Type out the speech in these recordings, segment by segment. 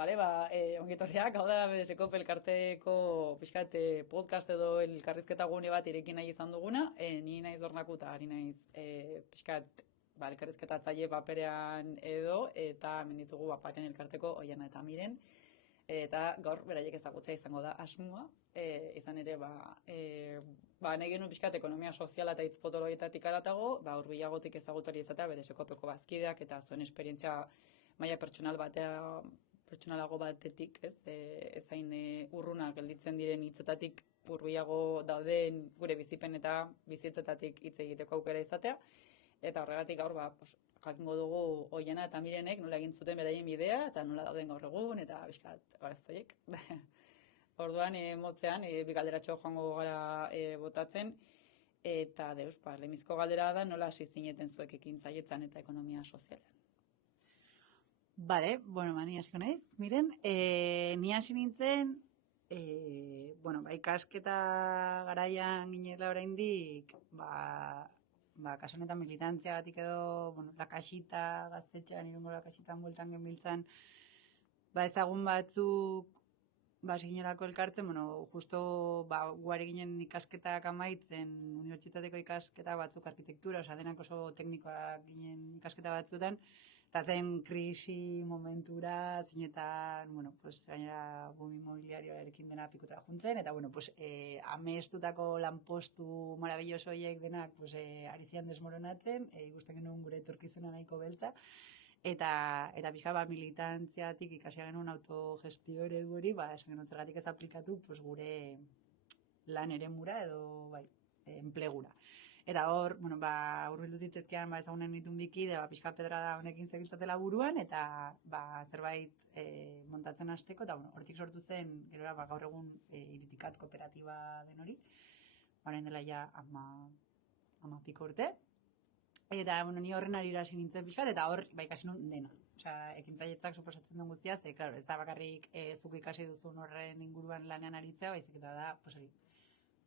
Bale, ongitorriak, hau da BDSko elkarteko pixkat podcast edo elkarrizketa gune bat irekin nahi izan duguna. Ni naiz Dornaku eta ari naiz pixkat elkarrizketa atzaile paperean edo, eta menditugu paren elkarteko Oiana eta Miren. Eta gaur beraiek ezagutzea izango da asmoa. Izan ere, nahi genuen pixkat ekonomia soziala eta hitz potoloietatik aratago, hurbilagotik ezagutari izatea BDSko peko bazkideak eta zuen esperientzia maila pertsonalago batetik, ez? Ezain urruna gelditzen diren hitzetatik hurbilago dauden gure bizipen eta bizitzetatik hitz egiteko aukera izatea. Eta horregatik gaur, jakingo dugu Oiana eta Mirenek nola egin zuten beraien bidea, eta nola dauden gaur egun, eta bizkat, ez zoiek. Orduan, motzean, bi galderatxo joango gara botatzen, eta deus, lehenbizko galdera da nola hasi zineten zuek ekintzailetzan eta ekonomia sozialean. Bale, ni hasiko naiz, Miren, ni hasi nintzen, ikasketa garaian ginela oraindik, kasu honetan militantziagatik edo, lakasita, gaztetxean, irungo lakasitan bueltan genbiltzan, ezagun batzuk, ziginelako elkartzen, justo, guare ginen ikasketak amaitzen, unibertsitateko ikasketak batzuk arkitektura, denak oso teknikoak ginen ikasketa batzuetan, eta zen krisi momentura, zinetan, gainera boom imobiliarioarekin dena pikutara juntzen, eta, amestutako lanpostu marabilloso horiek denak, ari zian desmoronatzen, ikusten genuen gure etorkizuna nahiko beltza, eta pixka militantziatik ikasia genuen autogestio eredu hori, esan genuen zergatik ez aplikatu gure lan eremura edo enplegura. Eta hor, urbildu zitzezkean ezagunen ditun biki, pixka pedrada honekin zebiltzatela buruan, eta zerbait montatzen hasteko, eta hortik sortu zen, gero gaur egun iritikat kooperatiba den hori, orain dela ja ama piko urte. Eta, ni horren ari hasi nintzen pixkat, eta hor, ikasi nuen dena. Osea, ekintzailetzak suposatzen duen guztia, ze, klaro, ez da bakarrik zuk ikasi duzun horren inguruan lanean aritzea, baizik eta da,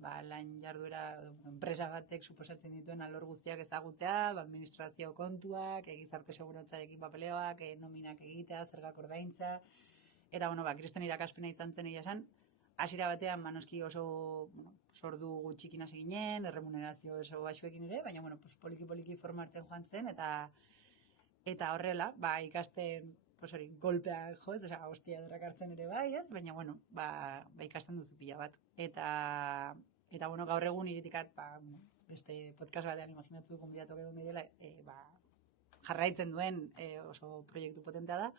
lan jarduera, enpresa batek suposatzen dituen alor guztiak ezagutzea, administrazio kontuak, gizarte seguratzarekin papeleoak, nominak egitea, zergak ordaintza, eta, kriston irakaspena izan zen egia esan, hasiera batean, noski oso sordu gutxikin hasi ginen, erremunerazio oso baxuekin ere, baina, poliki-poliki formartzen joan zen, eta horrela, ikasten, golpeak joz, hostia derrak hartzen ere bai, ez? Baina, ikasten duzu pila bat. Eta, gaur egun iritikat, beste podcast batean imaginatzu konbidatuak egon direla, jarraitzen duen oso proiektu potentea da,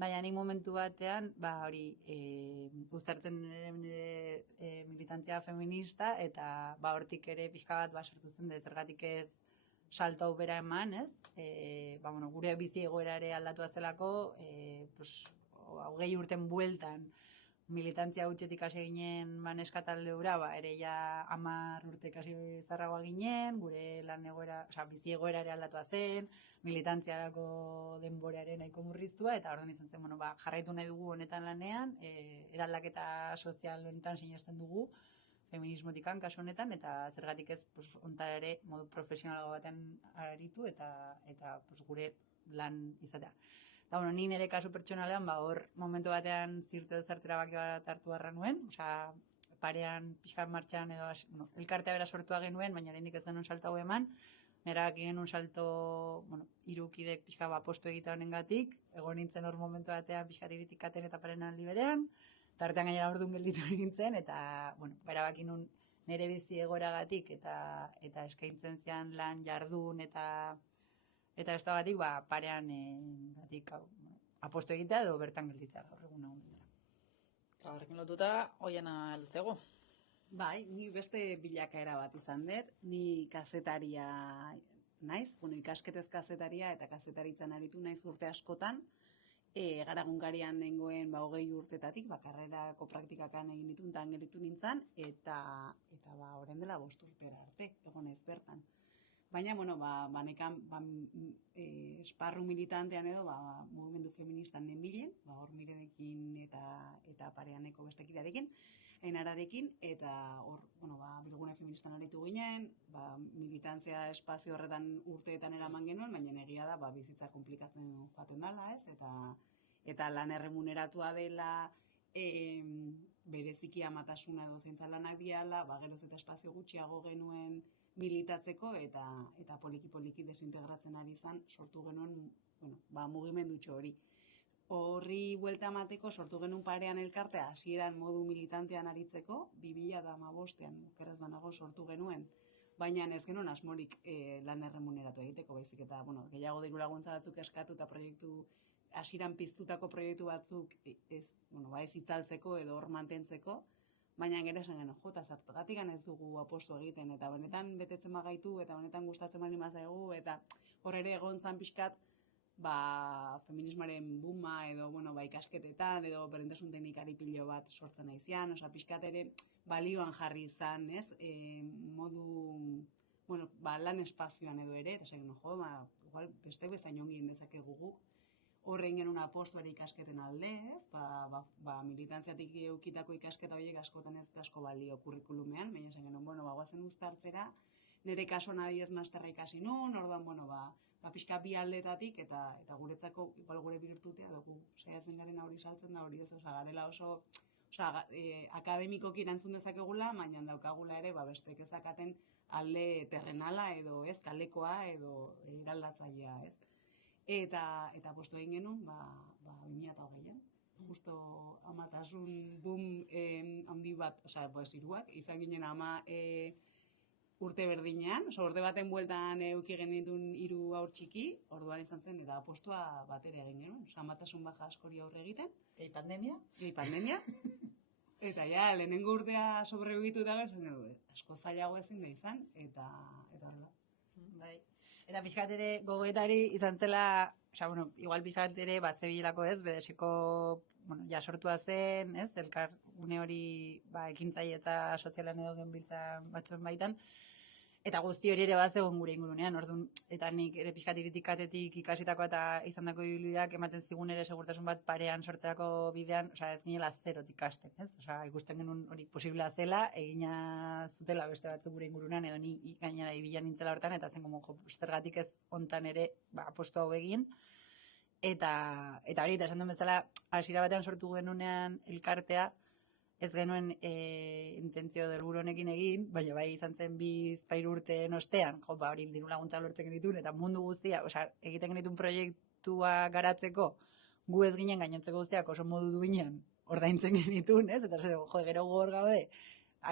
baina nik momentu batean, guztartzen nire militantzia feminista, eta hortik ere pixka bat sortu zen, zergatik ez salto hau bera eman, ez? Gure bizi egoera ere aldatu zelako, 20 urten bueltan militantzia hutsetik hasi ginen neska talde hura, ere ja 10 urte hasi zarragoa ginen, gure lan egoera, bizi egoera ere aldatu zen, militantziarako denboraren nahiko murriztua, eta orduan izan zen, jarraitu nahi dugu honetan lanean, eraldaketa sozial honetan sinesten dugu, feminismotikan kasu honetan, eta zergatik ez ontar ere modu profesionalago batean aritu eta gure lan izatea. Eta, ni nire kasu pertsonalean, hor momentu batean zirte dezartera baki bat hartu harra nuen, parean pixka martxan edo, elkartea bera sortua genuen, baina oraindik ez genuen salto hau eman, merak genuen salto, irukidek pixka postu egita honengatik, egon nintzen hor momentu batean pixka iritikaten eta paren aldi berean, eta hartean gainera orduan gelditu nintzen, eta, erabaki nun nire bizi egoragatik eta eskaintzen zian lan jardun eta ez da batik, parean gatik aposto egitea edo bertan gelditza gaur egun egun bezala. Eta horrekin lotuta, Oiana luzego. Bai, ni beste bilakaera bat izan dut, ni kazetaria naiz, ikasketez kazetaria eta kazetaritzan aritu naiz urte askotan, Garagungarian nengoen 20 urtetatik, karrerako praktikakan egin ditun, eta angelitu nintzen, eta orain dela 5 urtera arte, egon ez bertan. Baina, nekan esparru militantean edo, mugimendu feministan nenbilen, hor Mirenekin eta pareaneko bestekidearekin, Ainararekin, eta hor, bilgune feministan aritu ginen, militantzia espazio horretan urteetan eraman genuen, baina egia da, bizitza komplikatzen joaten dela, ez? eta lan erremuneratua dela, bereziki amatasuna edo zaintza lanak diala, geroz eta espazio gutxiago genuen militatzeko eta poliki-poliki desintegratzen ari izan, sortu genuen mugimendutxo hori. Horri buelta emateko sortu genuen parean elkartea hasieran modu militantean aritzeko, 2015ean okeraz banago sortu genuen, baina ez genuen asmorik lan erremuneratu egiteko, baizik eta gehiago diru laguntza batzuk eskatu eta proiektu hasieran piztutako proiektu batzuk ez itzaltzeko edo hor mantentzeko, baina gero esan genuen, eta zergatik ez dugu apostu egiten, eta benetan betetzen bagaitu, eta benetan gustatzen bali mazaigu, eta hor ere egon zan pixkat, feminismoaren buma edo ikasketetan edo berdintasun teknikari pilo bat sortzen naizian, pixkat ere balioan jarri izan, ez? Modu, lan espazioan edo ere, eta esan genuen, igual beste bezain ongi dezakegu guk, horrein genuen apostuari ikasketen alde, ez? Militantziatik eukitako ikasketa horiek askotan ez asko balio kurrikulumean, baina esan genuen, guazen uztartzera, nire kasuan adibidez masterra ikasi nun, orduan, pixka bi aldetatik, eta guretzako, igual gure birtutea, dugu, saiatzen garen hori saltzen da hori ez, garela oso, akademikoki erantzun dezakegula, baina daukagula ere, bestek ezakaten alde terrenala edo ez, kalekoa edo eraldatzailea, ez. Eta postu egin genuen, 2008an, justo amatasun boom handi bat, iruak, izan ginen ama urte berdinean, urte baten bueltan euki genitun 3 haur txiki, orduan izan zen, eta apostua batera egin genuen, amatasun baja askori aurre egiten. Gehi pandemia? Gehi pandemia. Eta lehenengo urtea sobrebitu eta asko zailago ezin da izan, eta horrela. Bai. Eta pixkat ere gogoetari izan zela, igual pixkat ere zebilako ez, bedeseko, ja sortua zen, ez, elkar une hori ekintzaile eta sozialan edo genbiltzan batzuen baitan, eta guzti hori ere zegoen gure ingurunean, orduan, eta nik ere pixkat iritikatetik ikasitakoa eta izandako ibiliak ematen zigun ere segurtasun bat parean sortzeako bidean, ez ginela zerotik ikasten, ez? Ikusten genuen hori posiblea zela, egina zutela beste batzuk gure ingurunean, edo ni gainera ibilan nintzela hortan, eta zen zergatik ez hontan ere apostu hau egin, eta hori, eta esan duen bezala, hasiera batean sortu genunean elkartea, ez genuen intentzio helburu honekin egin, baina bai izan zen 2-3 urteen ostean, hori diru laguntza lortzen genituen, eta mundu guztia, egiten genituen proiektua garatzeko, gu ez ginen gainontzeko guztiak oso modu duinean ordaintzen genituen, ez? Eta gero gogor gaude,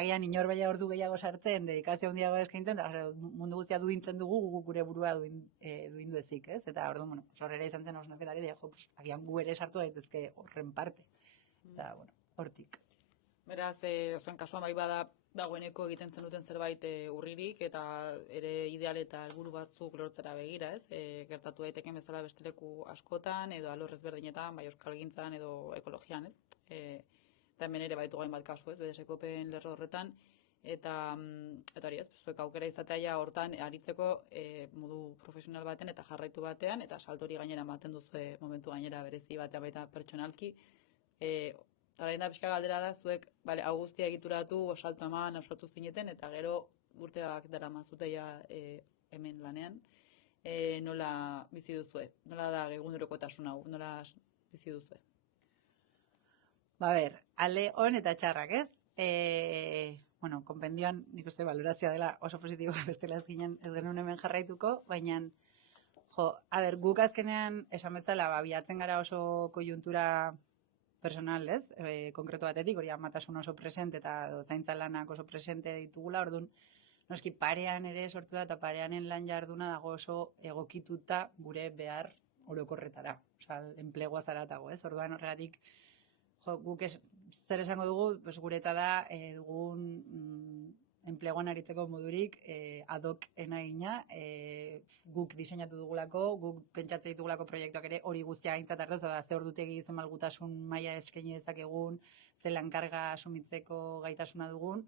agian inor baina ordu gehiago sartzen, dedikazio handiago eskaintzen, eta mundu guztia duintzen dugu, gure burua duindu ezik, ez? Eta orduan, horrela izan zen hausnarketari, agian gu ere sartu daitezke horren parte. Eta, hortik. Beraz, zuen kasuan bai bada dagoeneko egiten zenuten zerbait urririk eta ere ideal eta helburu batzuk lortzera begira, ez? Gertatu daiteken bezala beste leku askotan edo alor ezberdinetan, bai euskalgintzan edo ekologian, ez? Eta hemen ere baitu gain bat kasu, ez? Bedesekopen lerro horretan eta hori, ez? Zuek aukera izatea hortan aritzeko modu profesional baten eta jarraitu batean eta saltori gainera ematen duzu momentu gainera berezi batean baita pertsonalki. Zarain da pixka galdera da, zuek, hau guztia egituratu, osaltu eman, osatu zineten, eta gero urteak dara mazuteia hemen lanean. Nola bizi duzue? Nola da egunerokotasun hau? Nola bizi duzue? Alde on eta txarrak, ez? Konpendioan, nik uste valorazioa dela oso positiboa bestela ez ginen ez genuen hemen jarraituko, baina, guk azkenean, esan bezala, bilatzen gara oso koiuntura personal, ez? Konkretu batetik, hori amatasun oso presente eta zaintza lanak oso presente ditugula, orduan, noski parean ere sortu da, eta pareanen lan jarduna dago oso egokituta gure behar orokorretara. Enplegua zaratago, ez? Orduan horregatik, guk zer esango dugu, guretzat da, dugun enpleguan aritzeko modurik ad hoc egina, guk diseinatu dugulako, guk pentsatze ditugulako proiektuak ere hori guztia gaintzat hartuz, ze ordutegi zen malgutasun maila eskaini dezakegun, ze lan karga asumitzeko gaitasuna dugun,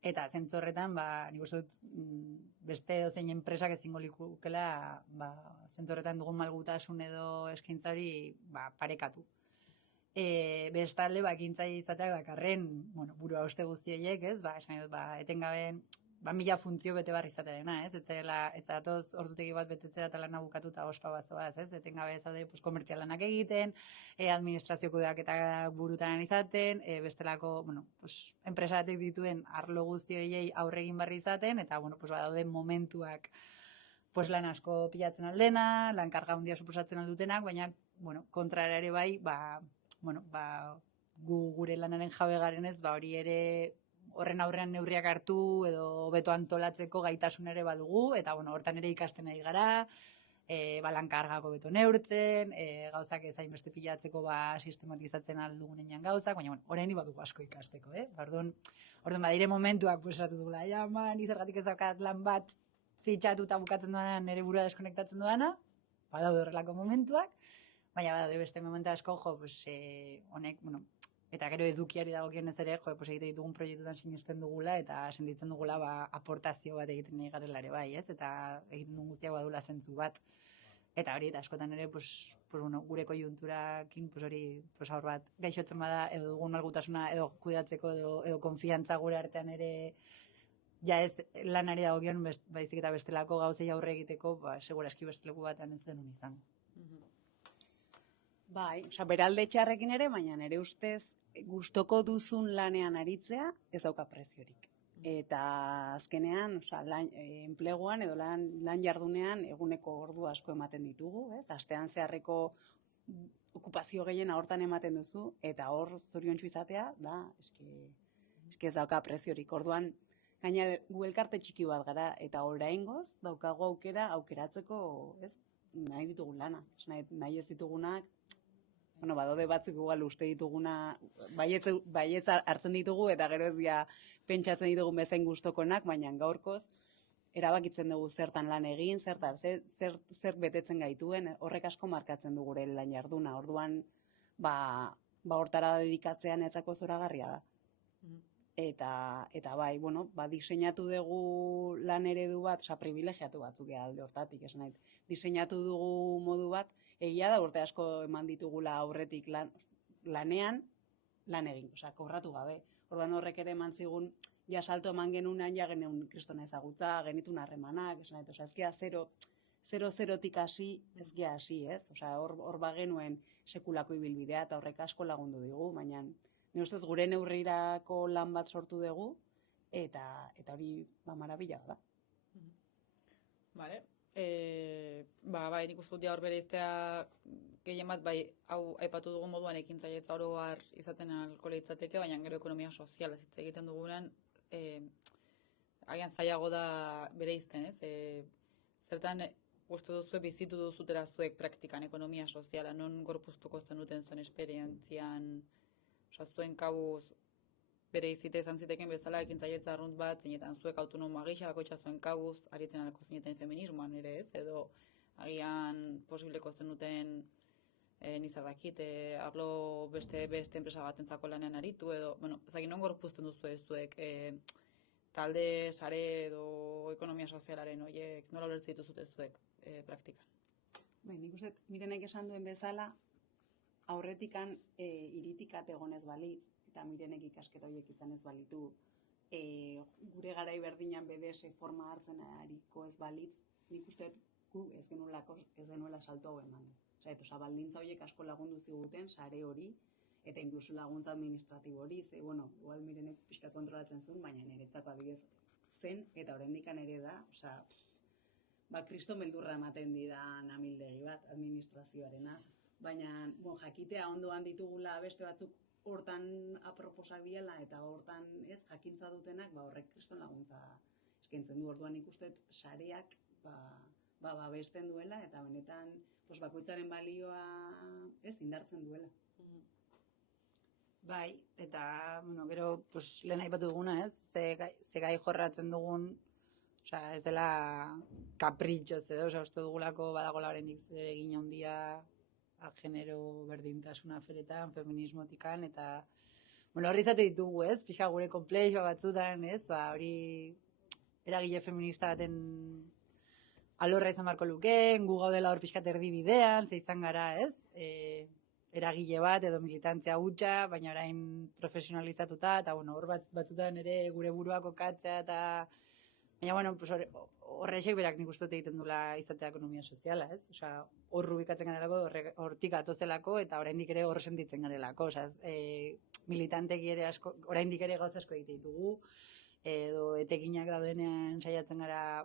eta zentzu horretan, nik uste dut beste dozein enpresak ezingo likukela, zentzu horretan dugun malgutasun edo eskaintza hori parekatu. Bestalde, ekintzaile izateak bakarren, burua uste guzti horiek, ez? Esan dut, etengabe mila funtzio bete barri izaterena, ez? Ez zatoz ordutegi bat betetzera eta lana bukatuta ospa bat zoaz, ez? Etengabe zaude pues, komertzialanak egiten, administrazio kudeaketak burutan izaten, bestelako, bueno, pues, enpresatik dituen arlo guztioiei aurre egin barri izaten, eta, bueno, pues, badaude momentuak pues, lan asko pilatzen aldena, lan karga handia suposatzen aldutenak, baina, bueno, kontrara ere bai, gure lanaren jabe garenez, hori ere horren aurrean neurriak hartu edo hobeto antolatzeko gaitasun ere badugu, eta bueno, hortan ere ikasten ari gara, lan kargako beto neurtzen, gauzak ezain beste pilatzeko sistematizatzen aldugunean gauzak, baina bueno, oraindik badugu asko ikasteko, Orduan badire momentuak pues esatu dugula, ja, ni zergatik ez daukat lan bat fitxatu eta bukatzen duena nire burua deskonektatzen duena, badaude horrelako momentuak, baina badaude beste momentu asko, pues, honek, bueno, eta gero edukiari dagokionez ere, pues egite ditugun proiektutan sinisten dugula eta sentitzen dugula aportazio bat egiten nahi garela ere bai, ez? Eta egiten dugun guztiak badula zentzu bat. Eta hori, eta askotan ere, pues bueno, gure koiunturakin, pues hori, pues aur bat gaixotzen bada, edo dugun malgutasuna, edo kudeatzeko, edo konfiantza gure artean ere, ja ez lanari dagokion, baizik eta bestelako gauzei aurre egiteko, seguraski besteleku batean ez denun izango. Bai, beralde txarrekin ere, baina nire ustez gustoko duzun lanean aritzea ez dauka preziorik. Eta azkenean, enpleguan edo lan jardunean eguneko ordu asko ematen ditugu, ez? Astean zeharreko okupazio gehiena hortan ematen duzu, eta hor zoriontsu izatea, da, eske ez dauka preziorik. Orduan, gaina gu elkarte txiki bat gara, eta oraingoz daukago aukeratzeko, ez? Nahi ditugun lana, nahi ez ditugunak, bueno, badaude batzuk igual uste dituguna, baietz hartzen ditugu, eta gero ez dira pentsatzen ditugun bezain gustokonak, baina gaurkoz, erabakitzen dugu zertan lan egin, zer betetzen gaituen, horrek asko markatzen du gure lan jarduna, orduan, hortara dedikatzea netzako zoragarria da. Eta bai, bueno, diseinatu dugu lan eredu bat, privilegiatu batzuk alde hortatik, esan nahi, diseinatu dugu modu bat, egia da urte asko eman ditugula aurretik lanean, lan egin, kobratu gabe. Orduan horrek ere eman zigun, ja salto eman genunean, ja genuen kristona ezagutza, genitun harremanak, esan nahi, ezkia zero-zerotik hasi, ezkia hasi, ez? Hor bagenuen sekulako ibilbidea, eta horrek asko lagundu digu, baina nire ustez gure neurrirako lan bat sortu dugu, eta hori marabila da. Vale. Bai, nik uste dut hor bere iztea gehien bat, bai, hau aipatu dugun moduan ekintzailetza oro har izaten alko litzateke, baina gero ekonomia soziala hitz egiten dugunean, agian zailago da bere izten, ez? Zertan uste duzu bizitu duzutera zuek praktikan ekonomia soziala, non gorpuztuko zenuten zuen esperientzian, zuen kabuz bere izite izan ziteken bezala ekintzailetza arrunt bat, zeinetan zuek autonomoa gisa bakoitza zuen kabuz, aritzen alko zineten feminismoan ere ez, edo agian posibleko zenuten nizar dakit, arlo beste enpresa batentzako lanean aritu, edo, bueno, ezagin non gorpuzten duzu zuek talde, sare edo ekonomia sozialaren horiek, nola ulertzen dituzute zuek praktikan? Nik uste, Mirenek esan duen bezala, aurretikan iritikat egonez balitz, eta Mirenek ikasketa horiek izan ez balitu, gure garai berdinan BDS forma hartzen ariko ez balitz, nik uste gu ez genuela salto hau eman. Baldintza horiek asko lagundu ziguten, sare hori, eta inkluso laguntza administratibo hori, igual Mirenek pixka kontrolatzen zuen, baina niretzako adibidez zen, eta oraindikan ere da, kriston beldurra ematen didan amildegi bat, administrazioarena, baina jakitea ondoan ditugula beste batzuk hortan aproposak diela eta hortan ez jakintza dutenak, horrek kriston laguntza eskaintzen du. Orduan ikustet sareak babesten duela eta benetan bakoitzaren balioa ez indartzen duela. Bai, eta gero lehen aipatu duguna, ez? Ze gai jorratzen dugun, ez dela kapritxoz edo, uste dugulako badagola oraindik zeregin handia genero berdintasuna aferetan, feminismotikan, eta horri izate ditugu, ez? Pixka gure komplexua batzutan, ez? Hori eragile feminista baten alorra izan barko lukeen, gu gaudela hor pixkat erdibidean, ze izan gara, ez? Eragile bat edo militantzia hutsa, baina orain profesionalizatuta, eta hor batzutan ere gure burua kokatzea eta Baina, bueno, pues horrexek berak nik uste dut egiten dula izatea ekonomia soziala, ez? Osea, hor rubikatzen garelako, hortik atozelako, eta oraindik ere hor sentitzen garelako. Osea, militanteki ere asko, oraindik ere gauza asko egite ditugu, edo etekinak daudenean saiatzen gara,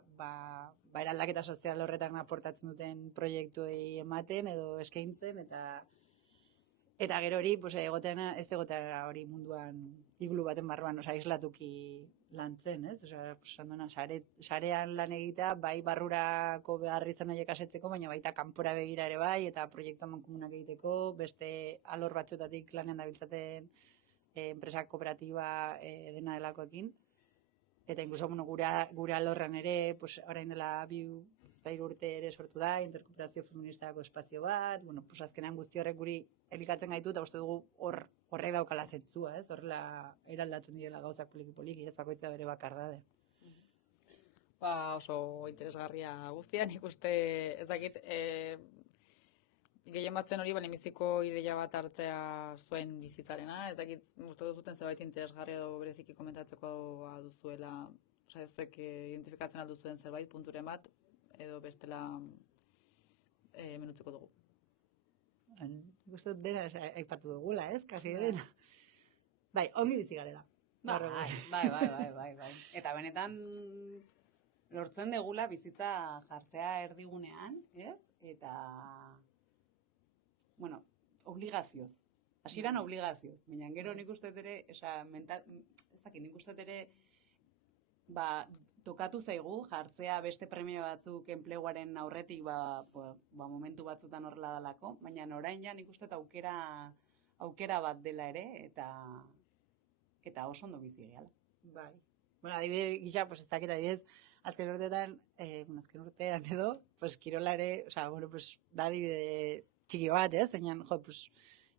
eraldaketa sozial horretan aportatzen duten proiektuei ematen, edo eskaintzen, eta gero hori, pues, ez egotea hori munduan iglu baten barruan, osea, aislatuki lantzen, ez? Osea, pues, sarean lan egitea, bai barrurako behar izan nahiek asetzeko, baina baita kanpora begira ere bai, eta proiektu amankomunak egiteko, beste alor batzuetatik lanean dabiltzaten enpresa kooperatiba dena delakoekin. Eta incluso, bueno, gure alorran ere, pues, orain dela 2 urte ere sortu da, interkooperazio feministako espazio bat, bueno, pues, azkenean guzti horrek guri elikatzen gaitu, eta uste dugu horrek daukala zentzua, ez? Horrela eraldatzen direla gauzak poliki-poliki, ez bakoitza bere bakardade. Oso interesgarria guztia, nik uste, ez dakit, gehien batzen hori balimiziko ideia bat hartzea zuen bizitzarena, ez dakit, uste duzuten zerbait interesgarria edo bereziki komentatzeko duzuela, ez zuek identifikatzen alduzuen zerbait, punturen bat, edo bestela menutzeko dugu. Nik uste dut dena aipatu dugula, ez? Kasi dena. Bai, ongi bizi garela. Bai. Eta benetan lortzen degula bizitza jartzea erdigunean, ez? Eta, bueno, obligazioz. Hasieran obligazioz. Baina gero nik uste ere, nik uste ere, tokatu zaigu jartzea beste premio batzuk enpleguaren aurretik momentu batzutan horrela dalako, baina orain ja nik uste aukera bat dela ere, eta oso ondo bizi gehala. Bai. Bueno, adibide gisa, pues ez dakit adibidez, azken urtean edo, pues kirola ere, osea, bueno, pues da adibide txiki bat, ez? Baina, pues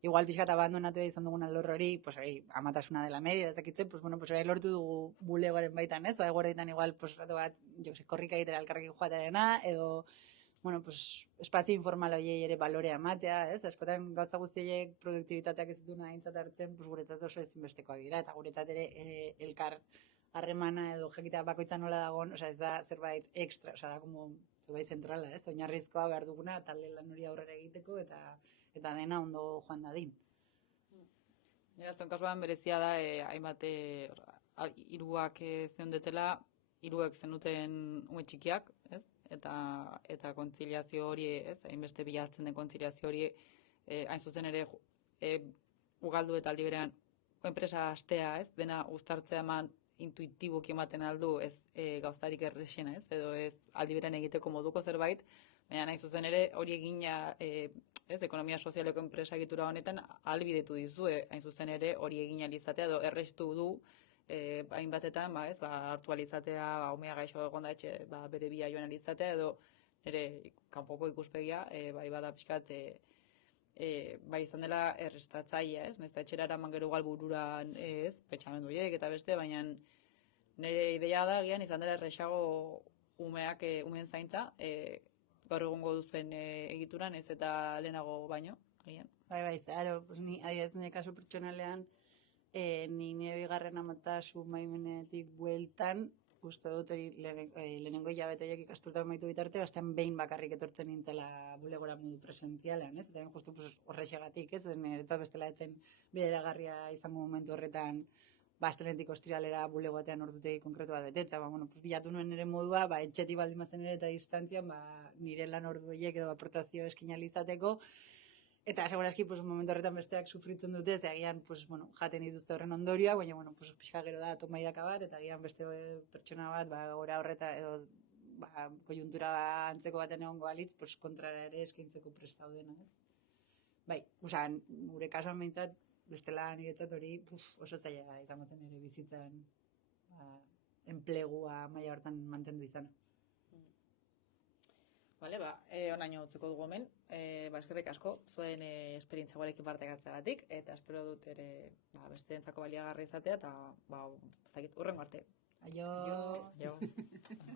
igual pixkat abandonatu izan dugun alor hori, pues hori, amatasuna dela medio, ezakitzen, pues bueno, pues hori lortu dugu bulegoaren baitan, ez? Bai, guarditan igual, pues rato bat, korrika egitera elkarrekin joatearena, edo, bueno, pues espazio informal horiei ere balorea ematea, ez? Askotan gauza guzti horiek produktibitateak ez dituna aintzat hartzen, pues guretzat oso ezinbestekoak dira, eta guretzat ere elkar harremana edo jakita bakoitza nola dagoen, osea, ez da zerbait extra, osea, da como zerbait zentrala, ez? Oinarrizkoa behar duguna, talde lan hori aurrera egiteko, eta dena ondo joan dadin. Nire azten kasuan berezia da, hainbat hiruak zeundetela, hiruek zenuten ume txikiak, ez? Eta kontziliazio hori, ez? Hainbeste bilatzen den kontziliazio hori, hain zuzen ere, ugaldu eta aldi berean, enpresa astea, ez? Dena uztartzea eman intuitiboki ematen aldu, ez gauzarik errexena, ez? Edo ez aldi berean egiteko moduko zerbait, baina nahi zuzen ere hori egina ekonomia sozialeko enpresa egitura honetan ahalbidetu dizue, hain zuzen ere hori egin alizatea edo errestu du hainbatetan, hartu alizatea, umea gaixo egonda etxe, bere bia joan alizatea edo nire kanpoko ikuspegia, bada pixkat, bai izan dela errestatzailea, ez? Nesta etxera eraman gero gal bururan, ez? Pentsamendu horiek eta beste, baina nire ideia da gian izan dela errexago umeen zaintza, gaur egongo duzuen egituran, ez eta lehenago baino, agian. Bai, zaro, pues ni adibidez nire kasu pertsonalean, ni nire bigarren amatasu maimenetik bueltan, uste dut hori lehenengo hilabeteiak ikasturta maitu bitarte, bastean behin bakarrik etortzen nintzela bulegora mundu presentzialean, ez? Eta justu horrexegatik, ez? Niretzat bestela etzen bideragarria izango momentu horretan, astelehentik ostiralera bulegoatean ordutegi konkretu bat betetza, bueno, bilatu nuen nire modua, etxetik baldin bazen ere eta distantzian, nire lan ordu horiek edo aportazio eskinalizateko, eta segurazki, momentu horretan besteak sufritzen dute, ze agian, jaten dituzte horren ondorioak, baina, pixka gero da tomaidaka bat, eta agian beste pertsona bat, gora horreta edo, kojuntura antzeko baten egongo alitz, kontrara ere eskaintzeko prestaudena, ez? Bai, gure kasuan behintzat, bestela niretzat hori oso zaila izango zen ere bizitzan enplegua maila hortan mantendu izana. Bale, onaino utziko dugu hemen, eskerrik asko, zuen esperientzia guarekin partekatzeagatik, eta espero dut ere beste entzako baliagarri izatea, eta urrengo arte. Aio!